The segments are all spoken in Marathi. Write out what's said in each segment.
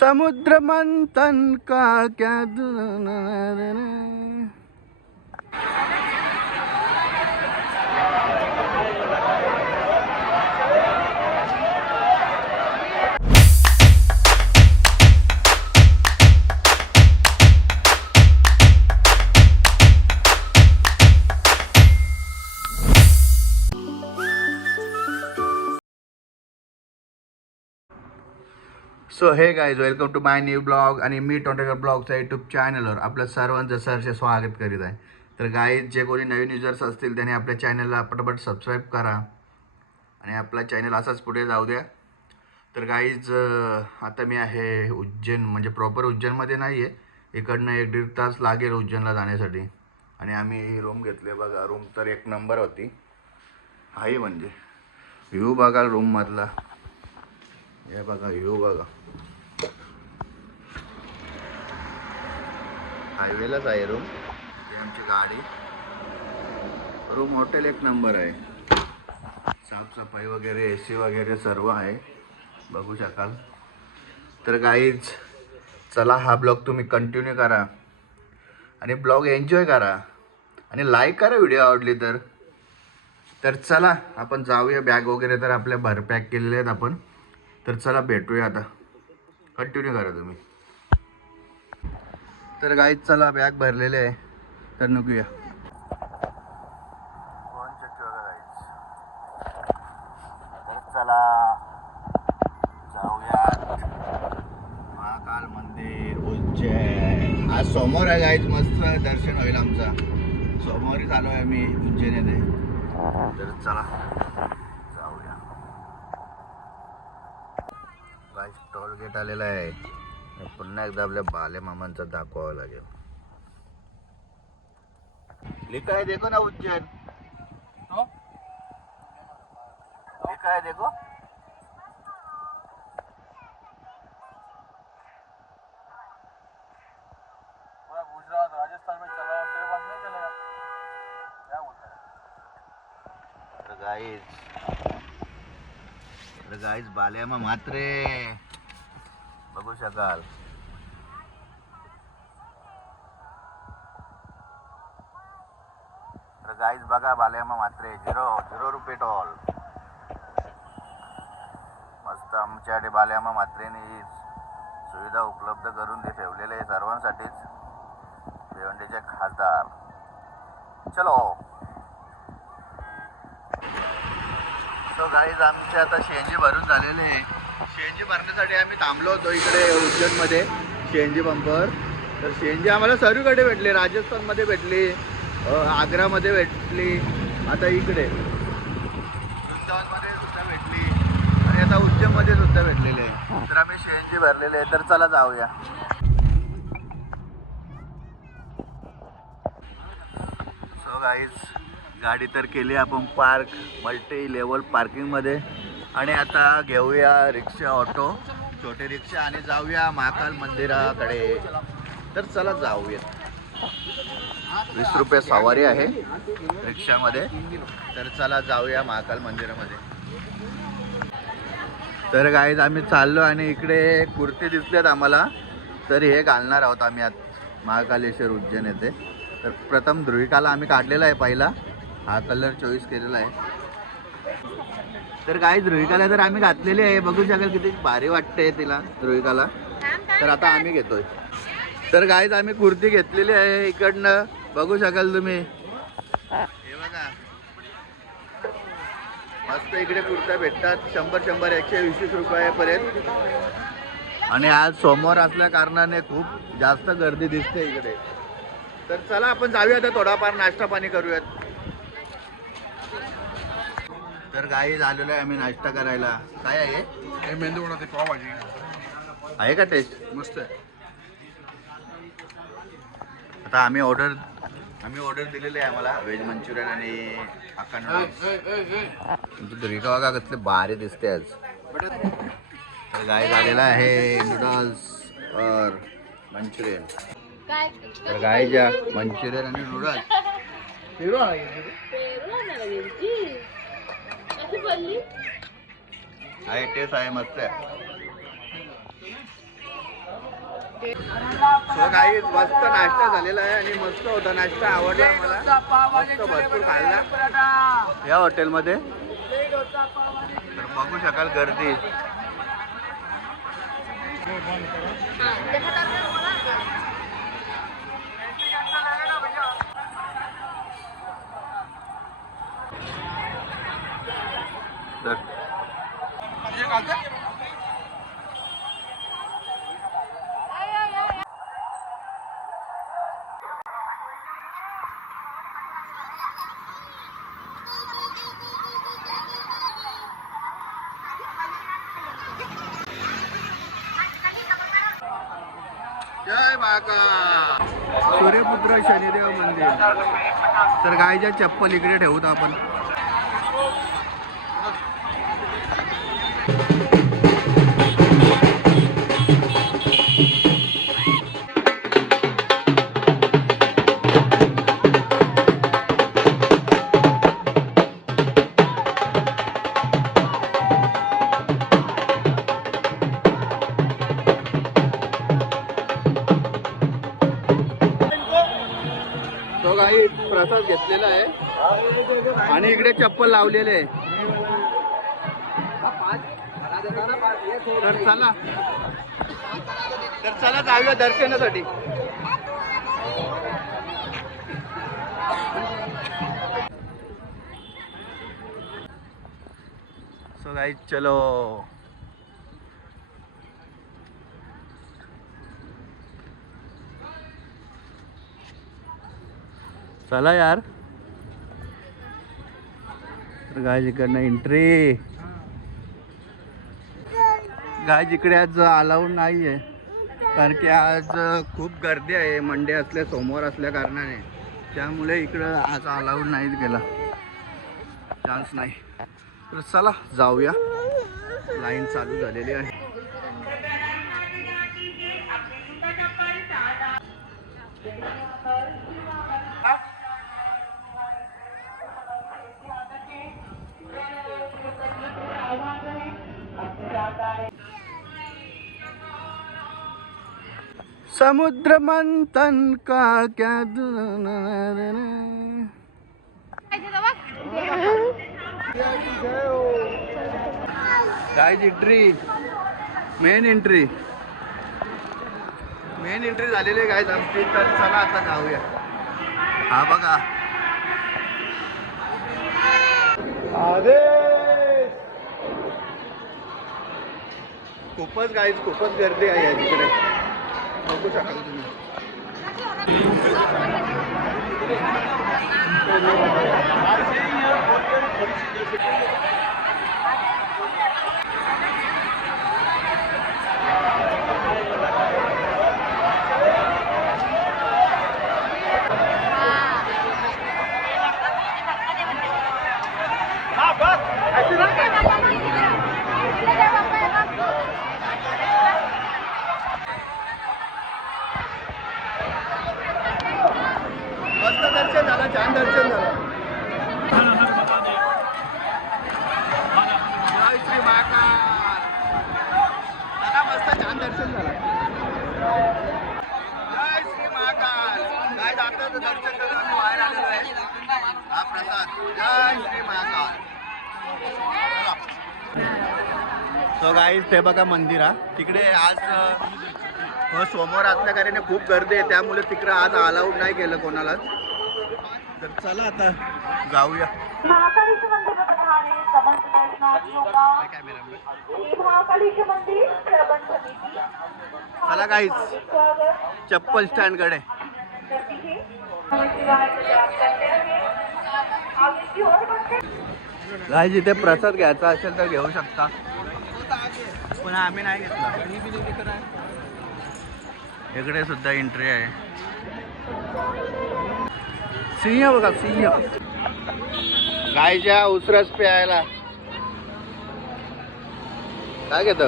समुद्र मंथन का क्या so hey guys, welcome to my new blog. आणि मी टोंटेकर ब्लॉगच्या यूट्यूब चॅनलवर आपलं सर्वांचं सहर्ष स्वागत करीत आहे. तर गाईज, जे कोणी नवीन युजर्स असतील त्यांनी आपल्या चॅनलला पटापट सबस्क्राईब करा आणि आपला चॅनल असाच पुढे जाऊ द्या. तर गाईज, आता मी आहे उज्जैन, म्हणजे प्रॉपर उज्जैनमध्ये नाही आहे. इकडनं 1-1.5 तास लागेल उज्जैनला जाण्यासाठी. आणि आम्ही रूम घेतले बघा. रूम तर एक नंबर होती आहे, म्हणजे व्ह्यू बघा रूममधला. हे बघा व्ह्यू बघा, हायवेलाच आहे रूम. ही आमची गाडी. रूम हॉटेल एक नंबर आहे. साफसफाई वगैरे, AC वगैरे सर्व आहे, बघू शकाल. तर गाईज, चला हा ब्लॉग तुम्ही कंटिन्यू करा आणि ब्लॉग एन्जॉय करा आणि लाईक करा व्हिडिओ आवडली तर. तर चला आपण जाऊया. बॅग वगैरे तर आपल्या भर पॅक केलेले आहेत आपण. तर चला भेटूया आता. कंटिन्यू करा तुम्ही. तर गाईज, चला बॅग भरलेले आहे, तर निघूया. तर चला जाऊया महाकाल मंदिर उज्जैन. आज सोमवार आहे गाईज, मस्त दर्शन होईल आमचा. सोमवारी चालू आहे मी उज्जैन येथे. तर चला जाऊया. गाईज, टोल गेट आलेला आहे. पुन्हा एकदा आपल्या बाले मामांचा दाखवावं लागेल. लिखा है देखो ना उज्जैन. लिखा है देखो. गुजरात राजस्थान में चला, तेरे पास नहीं चलेगा क्या बोलता है. तर गाईज बाल्यामा मात्रे बघू शकाल. तर गाईज बघा, बाल्यामा मात्रे 0 रुपये टोल. मस्त आमच्याकडे बाल्यामा मात्रेने सुविधा उपलब्ध करून ते ठेवलेले आहे सर्वांसाठीच. भिवंडीचे खासदार. चलो. सो गाईज, आमचे आता CNG भरून झालेले आहे. CNG भरण्यासाठी आम्ही थांबलो होतो इकडे उज्जैनमध्ये CNG पंपावर. तर CNG आम्हाला सर्वीकडे भेटली. राजस्थानमध्ये भेटली, आग्रामध्ये भेटली, आता इकडे वृंदावनमध्ये सुद्धा भेटली आणि आता उज्जैनमध्ये सुद्धा भेटलेले आहे. तर आम्ही CNG भरलेले आहे. तर चला जाऊया. सो गाईज, गाडी तर केली आपण पार्क मल्टी लेवल पार्किंगमध्ये. आणि आता घेऊया रिक्षा, ऑटो, छोटे रिक्षा आणि जाऊया महाकाल मंदिराकडे. तर चला जाऊया. 20 रुपये सवारी आहे रिक्षामध्ये. तर चला जाऊया महाकाल मंदिरामध्ये. तर गाईज, आम्ही चाललो आणि इकडे कुर्ती दिसल्यात आम्हाला. तर हे घालणार आहोत आम्ही आज महाकालेश्वर उज्जैन येथे. तर प्रथम ध्रुविकाला आम्ही काढलेला आहे पहिला. हा कलर चॉईस केलेला आहे. तर गाईज, ध्रुविकाला तर आम्ही घातलेली आहे, बघू शकाल किती भारी वाटते तिला ध्रुविकाला. तर आता आम्ही घेतोय. तर गाईज, आम्ही कुर्ती घेतलेली आहे इकडनं, बघू शकाल तुम्ही. हे बघा, मस्त इकडे कुर्त्या भेटतात. 100, 120 रुपयापर्यंत. आणि आज सोमवार असल्या कारणाने खूप जास्त गर्दी दिसते इकडे. तर चला आपण जाऊया आता, थोडाफार नाश्ता पाणी करूयात. तर गाईज, आलेलो आहे आम्ही नाश्ता करायला. काय आहे? मेंदू वडा, पावभाजी आहे का टेस्ट? मस्त आहे. आता आम्ही ऑर्डर दिलेली आहे आम्हाला व्हेज मंचुरियन आणि अक्का नूडल्स. ध्रुविका बघा कसले भारी दिसते आज. तर गाईज, आलेला आहे नूडल्स और मंचुरियन. तर गाईज, मंचुरियन आणि नूडल्स. आहे, टेस्ट आहे, मस्त आहे. सो काही मस्त नाश्ता झालेला आहे आणि मस्त होता नाश्ता, आवडला मला, मस्त भरपूर खाल्ला या हॉटेलमध्ये. तर बघू शकाल गर्दी. जय बाका सूर्यपुत्र शनिदेव मंदिर. तर गायच्या चप्पल इकडे ठेवतो आपण. तो काही प्रसाद घेतलेला आहे आणि इकडे चप्पल लावलेले आहे. तर चला जाऊया दर्शनासाठी. सो गाइस चलो. चला यार. तर गाय इकडनं एंट्री. गाय इकडे आज अलाउड नाही आहे कारण की आज खूप गर्दी आहे, मंडे असल्या सोमवार असल्या कारणाने, त्यामुळे इकडं आज अलाउड नाही केला, चान्स नाही. तर चला जाऊया. लाईन चालू झालेली आहे. समुद्र मंथन का क्या गाइस एंट्री, मेन एंट्री झालेली आहे गाइस आमची. तर चला आता जाऊया. हा बघा खूपच गाइस, खूपच गर्दी आहे या तिकडे, बघू शकाल तुम्ही. मस्त दर्शन झालं, छान दर्शन झालं. जय श्री महाकाल. दादा मस्त छान दर्शन झालं. जय श्री महाकाल. काय जातं दर्शन करून आम्ही बाहेर आलेलो आहे. हा प्रसाद. जय श्री महाकाल. सो गाईज ते बघा मंदिर. हा तिकडे आज सोमवार असल्या कारणाने खूप गर्दी आहे, त्यामुळे तिकडे आज अलाउड नाही केलं कोणालाच. तर चला आता जाऊया. चला गाईज चप्पल स्टँड कडे. गाईज इथे प्रसाद घ्यायचा असेल तर घेऊ शकता, पण आम्ही नाही घेतला. इकडे सुद्धा एंट्री आहे. सिंह बघा, सिंह गायच्या उसरस प्यायला. काय घेत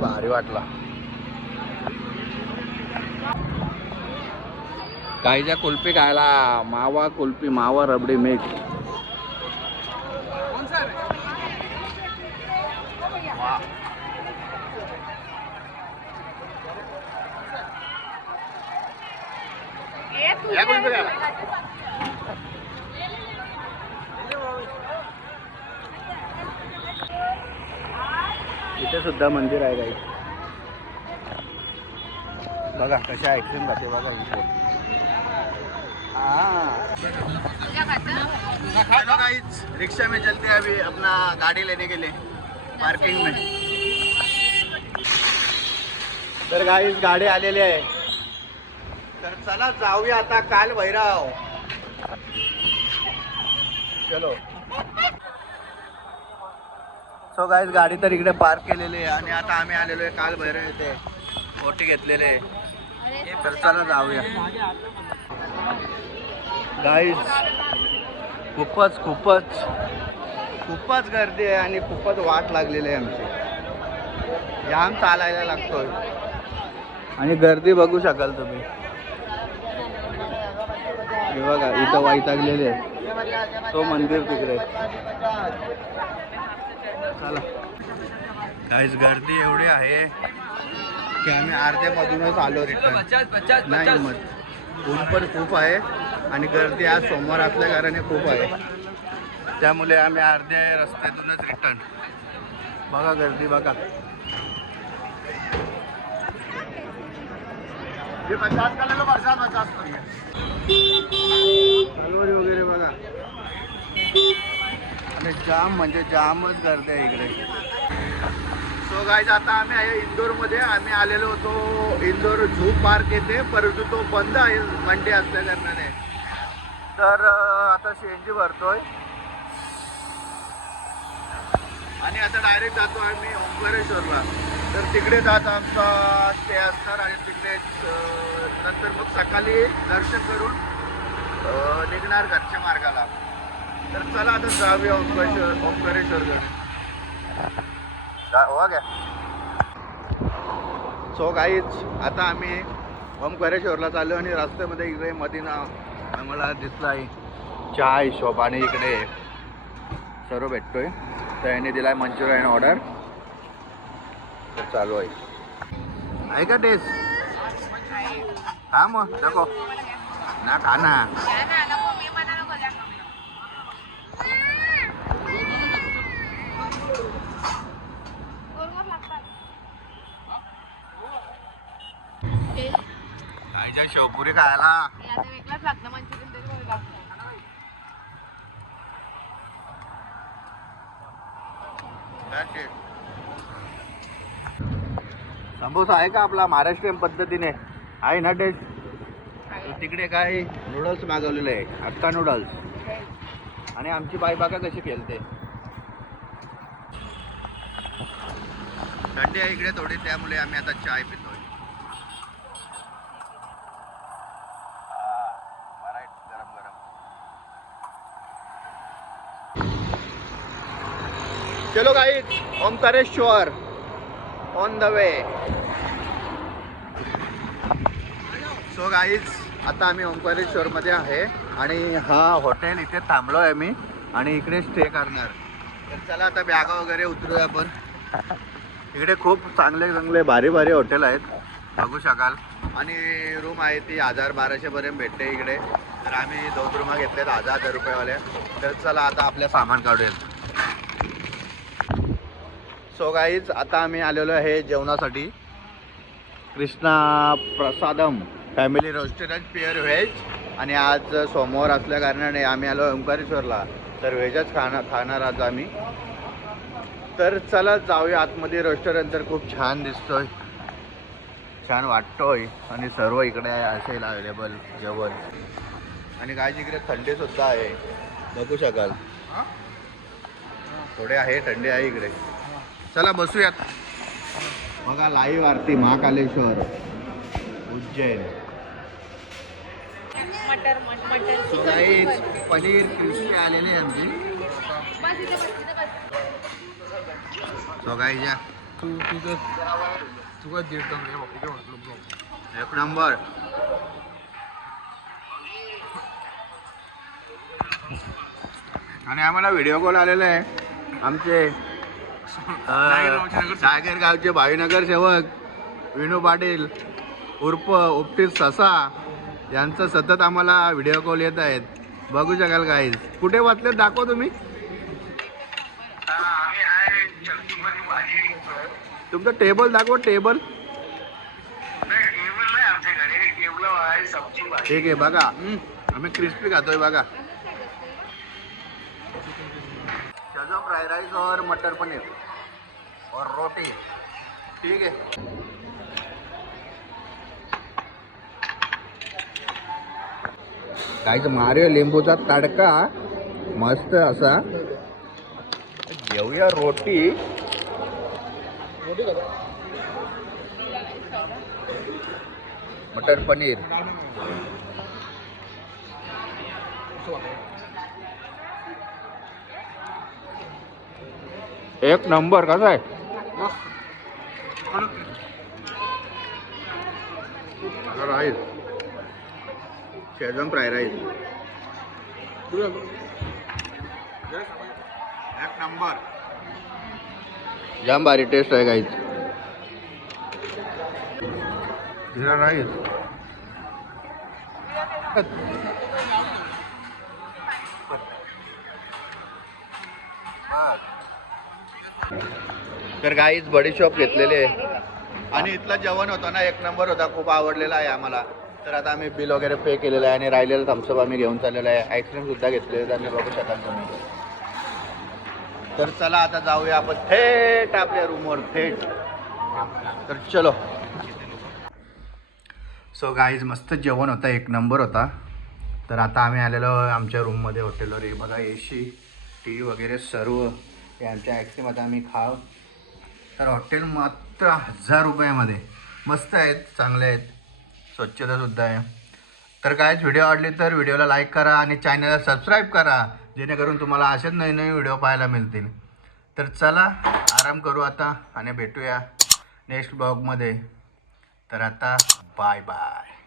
भारी वाटला. गाईच्या कुल्फी खायला. मावा कुल्फी, मावा रबडी मिक्स. या कुल्फी खायला. इथे सुद्धा मंदिर आहे गाई. बघा कशा आईस्क्रीम खाते बघा इथे. हेलो गाइस, रिक्शा में चलते हैं अभी अपना गाड़ी लेने के लिए पार्किंग में. तर गाईस गाडी आलेली आहे. तर चला जाऊया आता काल भैरव. चलो. सो गाईस गाडी तर इकडे पार्क केलेली आहे आणि आता आम्ही आलेलो आहे काल भैरव येथे. ओटी घेतलेले आहे. तर चला जाऊया. गाईस खूपच खूपच खूपच गर्दी आहे आणि खूपच वाट लागलेली आहे आमची. जाम चालायला लागतोय आणि गर्दी बघू शकाल तुम्ही. हे बघा इथं वैतागलेले आहे. तो मंदिर तिकडे. चला गाईस गर्दी एवढी आहे की आम्ही अर्ध्यामधूनच आलो रिटर्न. नाही मग ऊन पण खूप आहे आणि गर्दी आज सोमवार असल्या कारणाने खूप आहे. त्यामुळे आम्ही अर्ध्या रस्त्यातूनच रिटर्न. बघा गर्दी बघा. 50 का ले लो, 50 हलवारी वगैरे बघा. आणि जाम म्हणजे जामच गर्दी आहे इकडे. सो गाईज आता आम्ही आहे इंदोरमध्ये. आम्ही आलेलो होतो इंदोर झू पार्क येथे, परंतु तो बंद आहे मंडे असल्या कारणाने. तर आता सीएनजी भरतोय आणि आता डायरेक्ट जातो आम्ही ओंकारेश्वरला. तर तिकडे जात आमचा स्टे असणार आणि तिकडेच नंतर मग सकाळी दर्शन करून निघणार घरच्या मार्गाला. तर चला आता जाऊया ओंकारेश्वरकडे. हो गया. सो गाईज आता आम्ही ओंकारेश्वरला चाललो आणि रस्त्यामध्ये इकडे मधीना आम्हाला दिसला आहे चहा शॉप आणि इकडे सर्व भेटतोय. तर याने दिला आहे मंचुरियन ऑर्डर. तर चालू आहे का टेस्ट? हा मग दाखव ना. खा ना. कायच्या शेवपुरी खायला वेगळाच लागतं. मंचुरियन तरी लागतं. समोसा आहे का आपला महाराष्ट्रीयन पद्धतीने? आहे ना टेस्ट? तिकडे काय नूडल्स मागवलेले आहे, अक्का नूडल्स. आणि आमची बाई बागा कशी खेळते. थंडी आहे इकडे थोडी, त्यामुळे आम्ही आता चाय पितोय. गरम गरम. चलो guys, Omkareshwar on the way. So guys आता आम्ही ओंकारेश्वरमध्ये आहे आणि हा हॉटेल इथे थांबलो आहे मी आणि इकडे स्टे करणार. तर चला आता बॅगा वगैरे उतरूया आपण. इकडे खूप चांगले चांगले भारी भारी हॉटेल आहेत, बघू शकाल. आणि रूम आहे ती 1000-1200 पर्यंत भेटते इकडे. तर आम्ही 2 रूम घेतलेत 1000 रुपयेवाल्या. तर चला आता आपल्या सामान काढूया. सो गाईज आता आम्ही आलेलो आहे जेवणासाठी. कृष्णा प्रसादम फॅमिली रेस्टॉरंट प्युअर व्हेज. आणि आज सोमवार असल्या कारणाने आम्ही आलो ओंकारेश्वरला, तर व्हेजच खाणार आज आम्ही. तर चला जाऊया आतमध्ये. रेस्टॉरंट तर खूप छान दिसतोय, छान वाटतोय आणि सर्व इकडे असेल अवेलेबल जेवण. आणि काय इकडे थंडीसुद्धा आहे, बघू शकाल. थोडे आहे थंडी आहे इकडे. चला बसूयात. बघा लाईव्ह आरती Mahakaleshwar Ujjain. So guys paneer crispy आलेले आमची. सो गाईज या एक नंबर. आणि आम्हाला व्हिडिओ कॉल आलेला आहे आमचे सागर गावचे भावीनगर सेवक विनू पाटील उर्फ उपटीस ससा यांचं सतत आम्हाला व्हिडिओ कॉल येत आहेत. बघू शकाल गाईज. कुठे वाचले दाखव तुम्ही. तुमचं टेबल दाखव. टेबल ठीक आहे बघा. आम्ही क्रिस्पी खातोय बघा. शाजो फ्राइड राइस और मटर पनीर और रोटी. ठीक आहे. काहीच मारे लिंबूचा तडका मस्त असा. घेऊया रोटी. मटर पनीर एक नंबर. कसा आहे. राईस शेजवान फ्राय राईस एक नंबर. जाम भारी टेस्ट आहे गाईच. जीरा राईस तर गाईच बडीशॉप घेतलेली आहे आणि इथलं जेवण होतं ना एक नंबर होता. खूप आवडलेला आहे आम्हाला. तर आता आम्ही बिल वगैरे पे केलेलं आहे आणि राहिलेलं थम्सअप आम्ही घेऊन चाललेलं आहे. आईस्क्रीम सुद्धा घेतलेलं आहे. बघू शकाल तुम्ही. तर चला आता जाऊया आपण थेट आपल्या रूमवर थेट. तर चलो. सो गाईज मस्त जेवण होतं. एक नंबर होता. तर आता आम्ही आलेलो आमच्या रूममध्ये हॉटेलवर. हे बघा AC टी व्ही वगैरे सर्व हे आमच्या आईस्क्रीम आता आम्ही खाव. तर हॉटेल मात्र 1000 रुपयामध्ये मस्त आहेत. चांगले आहेत. स्वच्छतासुद्धा आहे. तर कायच व्हिडिओ आवडली तर व्हिडिओला लाईक करा आणि चॅनलला सबस्क्राईब करा जेणेकरून तुम्हाला असेच नवीन व्हिडिओ पाहायला मिळतील. तर चला आराम करू आता आणि भेटूया नेक्स्ट ब्लॉगमध्ये. तर आता बाय बाय.